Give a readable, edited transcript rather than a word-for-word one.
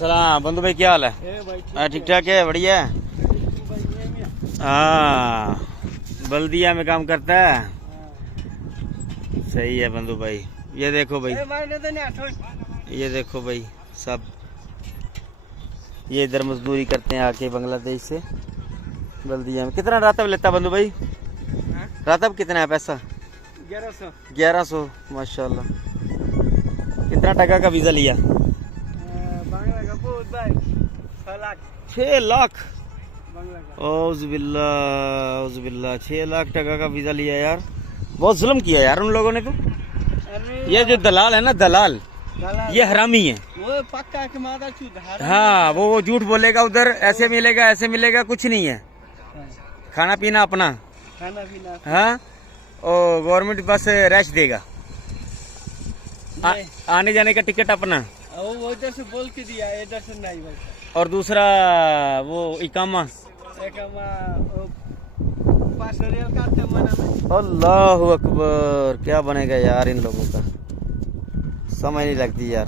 सलाम बंधु भाई, क्या हाल है? ठीक ठाक है, बढ़िया है। हाँ, बल्दिया में काम करता है। सही है बंधु भाई। ये देखो भाई, ये देखो भाई सब, ये इधर मजदूरी करते हैं आके बांग्लादेश से बल्दिया में। कितना रातब लेता बंधु भाई? रातब कितना है पैसा? 1100। माशाल्लाह। कितना टका का वीजा लिया? 6 लाख। औज़ुबिल्लाह 6 लाख टका का वीजा लिया यार। बहुत जुल्म किया यार उन लोगों ने तो। ये जो दलाल है ना, दलाल ये हरामी है। वो पक्का के मादा चूत। हाँ, वो झूठ बोलेगा, उधर ऐसे मिलेगा ऐसे मिलेगा, कुछ नहीं है। खाना पीना अपना, खाना पीना। हाँ, और गवर्नमेंट बस रैश देगा। आने जाने का टिकट अपना, वो इधर से बोल के दिया, इधर से नहीं भाई। और दूसरा वो इकामा, अल्लाह अकबर। क्या बनेगा यार इन लोगों का, समझ नहीं लगती यार।